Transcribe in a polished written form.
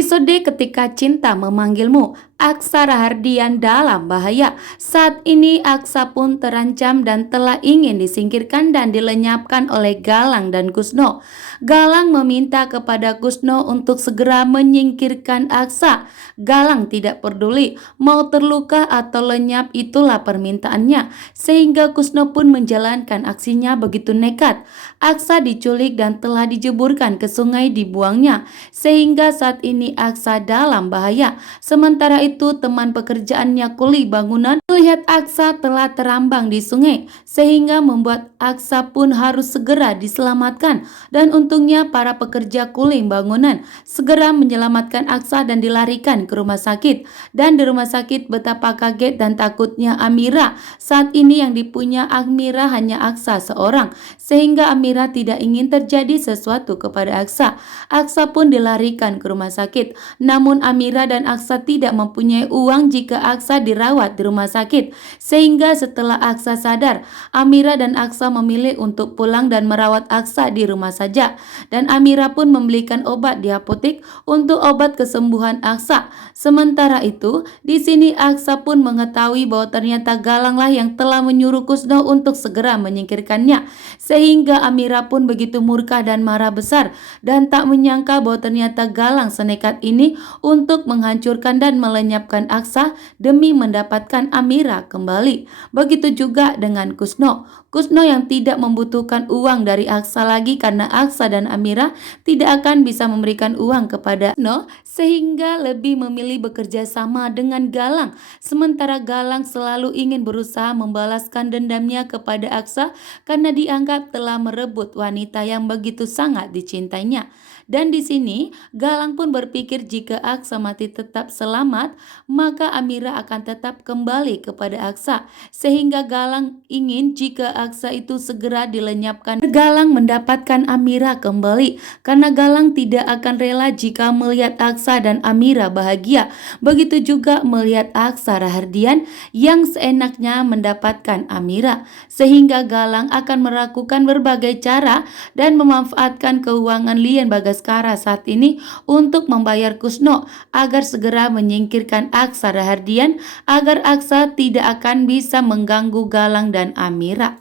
Episode Ketika Cinta Memanggilmu, Aksa Rahardian dalam bahaya. Saat ini Aksa pun terancam dan telah ingin disingkirkan dan dilenyapkan oleh Galang dan Kusno. Galang meminta kepada Kusno untuk segera menyingkirkan Aksa. Galang tidak peduli, mau terluka atau lenyap itulah permintaannya, sehingga Kusno pun menjalankan aksinya begitu nekat. Aksa diculik dan telah dijeburkan ke sungai dibuangnya, sehingga saat ini Aksa dalam bahaya. Sementara itu teman pekerjaannya kuli bangunan melihat Aksa telah terambang di sungai, sehingga membuat Aksa pun harus segera diselamatkan. Dan untungnya para pekerja kuli bangunan segera menyelamatkan Aksa dan dilarikan ke rumah sakit. Dan di rumah sakit betapa kaget dan takutnya Amira. Saat ini yang dipunya Amira hanya Aksa seorang, sehingga Amira tidak ingin terjadi sesuatu kepada Aksa. Aksa pun dilarikan ke rumah sakit. Namun Amira dan Aksa tidak mempunyai uang jika Aksa dirawat di rumah sakit. Sehingga setelah Aksa sadar, Amira dan Aksa memilih untuk pulang dan merawat Aksa di rumah saja. Dan Amira pun membelikan obat di apotek untuk obat kesembuhan Aksa. Sementara itu, di sini Aksa pun mengetahui bahwa ternyata Galanglah yang telah menyuruh Kusno untuk segera menyingkirkannya. Sehingga Amira pun begitu murka dan marah besar dan tak menyangka bahwa ternyata Galang senekat ini untuk menghancurkan dan melenyapkan Aksa demi mendapatkan Amira kembali. Begitu juga dengan Kusno. Kusno yang tidak membutuhkan uang dari Aksa lagi karena Aksa dan Amira tidak akan bisa memberikan uang kepada Kusno, sehingga lebih memilih bekerja sama dengan Galang. Sementara Galang selalu ingin berusaha membalaskan dendamnya kepada Aksa karena dianggap telah merebut wanita yang begitu sangat dicintainya. Dan di sini Galang pun berpikir jika Aksa mati tetap selamat, maka Amira akan tetap kembali kepada Aksa. Sehingga Galang ingin jika Aksa itu segera dilenyapkan, Galang mendapatkan Amira kembali. Karena Galang tidak akan rela jika melihat Aksa dan Amira bahagia. Begitu juga melihat Aksa Rahardian yang seenaknya mendapatkan Amira. Sehingga Galang akan melakukan berbagai cara dan memanfaatkan keuangan Lian Bagaskara saat ini untuk membayar Kusno agar segera menyingkirkan Aksa Rahardian agar Aksa tidak akan bisa mengganggu Galang dan Amira.